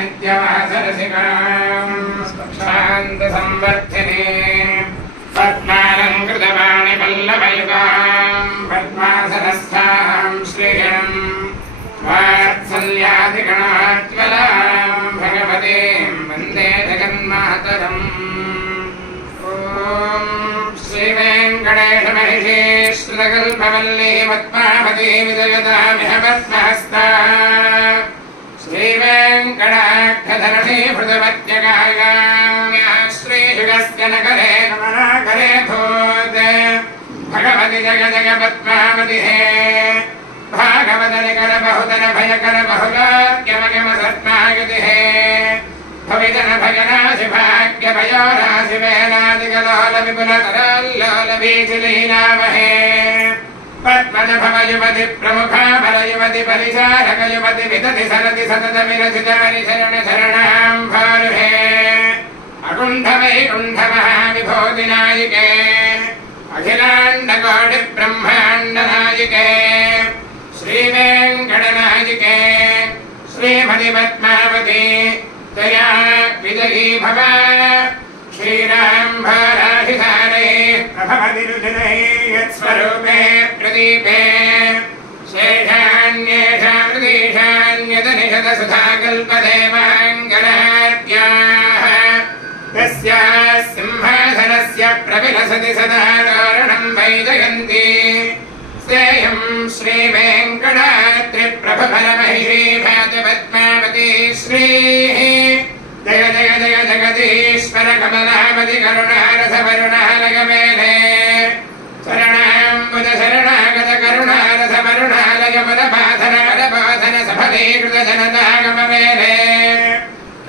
नित्यवासरसिकां शान्तसंवर्धिने पद्मालङ्कृतवाणिवल्लभयुगां पद्मासनस्थां श्रियं वात्सल्यादिगणाज्वलां भगवतीं वन्दे जगन्मातरम्। ॐ श्रीवेङ्कटेशमहिषीश्वरकल्पवल्ली पद्मावती विजयतामिह पद्महस्ता श्रीवेङ्कटाख्यधरणी भृतवत्यकायां श्रीयुगस्य नगरे कमलाकरे भूत् भगवति जगजगपद्मावतिः भागवतनिकर बहुतर भयकर बहुलाक्यमगमसत्मागतिः भवितन भगनाशि भाग्यभयोराशि वेलादिकलोल विपुलतराल्लोलबीजलीलामहे पद्मज भवयुवति प्रमुखा बलयुवति परिचारकयुवति विदति सरति सततविरचितमणि शरण शरणां भारुहे अकुण्ठवैकुण्ठमहाविभूतिनायिके अखिलाण्डकोटिब्रह्माण्डनायिके श्रीवेङ्कटनायिके श्रीमतिपद्मावती तया विजयी भव श्रीराम्भाराहिसारे प्रभवतिरुचिरे यत्स्वरूपे प्रदीपे शेषान्येषामृतीशान्यतनिषदसुधाकल्पदेवाङ्गलाद्याः तस्याः सिंहासनस्य प्रविलसति सदा तोरणं वैजयन्ती सेयं श्रीवेङ्कटाद्रिप्रभफलमहिषी भातपद्मावती श्रीः जय जय जय जगदीश्वर कमलापति करुणारसवरुणालयमेले शरणाम्बुज शरणागत करुणारसवरुणालयमलबाधन कलबाधन सफलीकृत जनतागममेले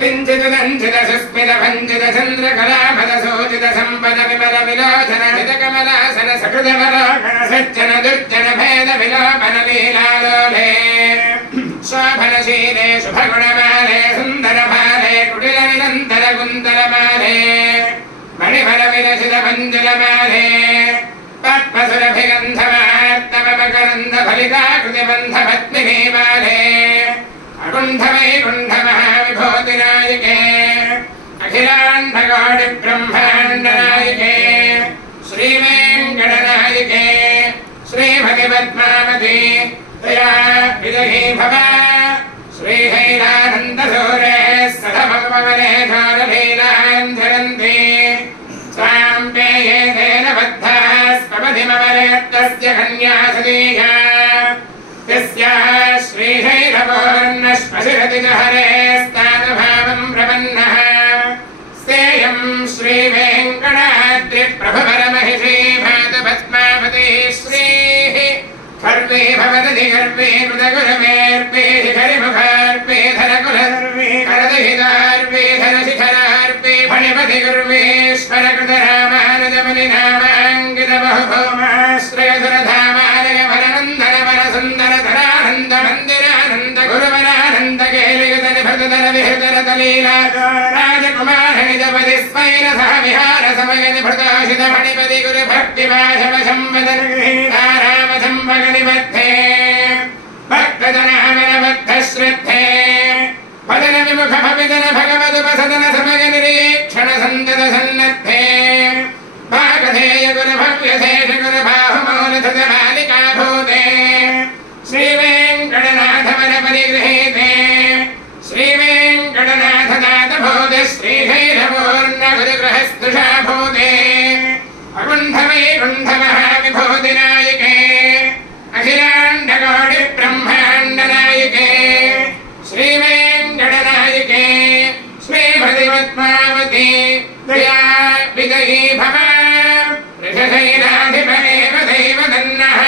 किञ्चिदञ्चिद सुस्मित भञ्जित चन्द्रकलाभद सूचित सम्पद विमल विलोचन चितकमलासन सकृतमलोकन सज्जन दुर्जन भेद विलोपन लीलालोले शोभनशीले शुभगुणमाले सुन्दरभाले कुटिलनिरन्तर कुन्तलमाले मणिफल विरचित मञ्जुलमाले पद्मसुरभिगन्धमार्तमकरन्द फलिताकृतिबन्धपद्मिनीमाले अकुण्ठवैकुण्ठमहाविभूतिनायिके अखिलाण्डकोटिब्रह्माण्डनायिके श्रीवेङ्कटनायिके श्रीमतिपद्मावती तया विजयी भव श्रीशैलानन्दसूरे सदभवमले धोरलीलां धरन्ति स्वां पेयेतेन बद्धास्पमधिमवरेत्तस्य कन्या सदीया यस्याः श्रीशैलपूर्णश्मशिरति च हरेस्तादभावं प्रपन्नः सेयं श्रीवेङ्कटाद्रिप्रभुवरमहिषी भातपद्मावती श्रीः गर्वे भवदधि गर्वे मृदगुरमेर्वे शिखरिमुखार्वे धरकुलर्वे करदहितार्वे धरशिखरार्वे फणिपति गुर्वेश्वरकृतरामानुजमुनिनामाङ्कित बहुभौमाश्रयसुरधामालय वरनन्दन वरसुन्दर धरानन्द मन्दिरानन्द गुरुवरानन्द केलियुतनि भृतधर विहृतर तलीला राजकुमार निजपति स्मैर सह विहार समयनि भृताशित फणिपति गुरुभक्तिभाषवशंवदर्गीतारामसंवगनिबद्धे भक्तजनामनबद्धश्रद्धे वदन विमुख भविदन भगवदुपसदन समयनिरीक्षण सन्दत सन्नद्धे भागधेय गुरुभव्यशेष गुरुबाहुमौलिधृत बालिकाभूते श्रीवेङ्कटनाथवर परिगृहीते श्रीवेङ्कटनाथनाथभूते श्रीशैलपूर्ण गुरुगृहस्तुषाभूते अकुण्ठवैकुण्ठमहाविभूतिनायिके अखिलाण्डकोटिब्रह्माण्डनायिके श्रीवेङ्कटनायिके श्रीमतिपद्मावती तया विजयी भव ऋषशैलाधिपमेव दैवदन्नः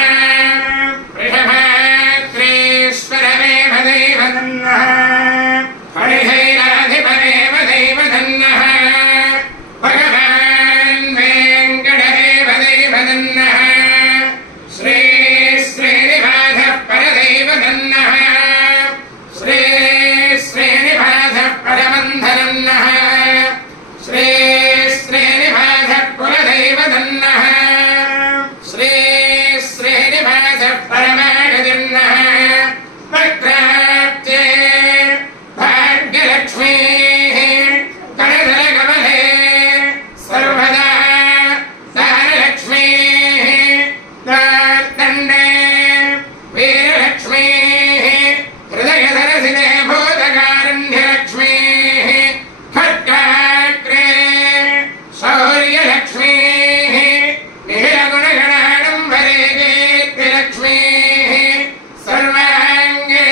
सर्वाङ्गे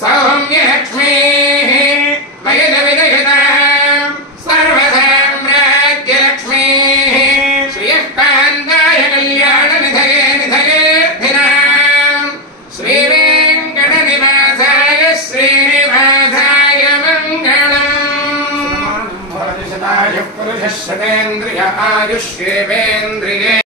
सौम्यलक्ष्मीः वयदविदयताम् सर्वसाम्राज्यलक्ष्मीः श्रियः कान्ताय कल्याणनिधये निधयेऽर्थिनाम् श्रीवेङ्कटनिवासाय श्रीनिवासाय मङ्गलम् पुरुषः शतेन्द्रिय आयुष्येवेन्द्रिय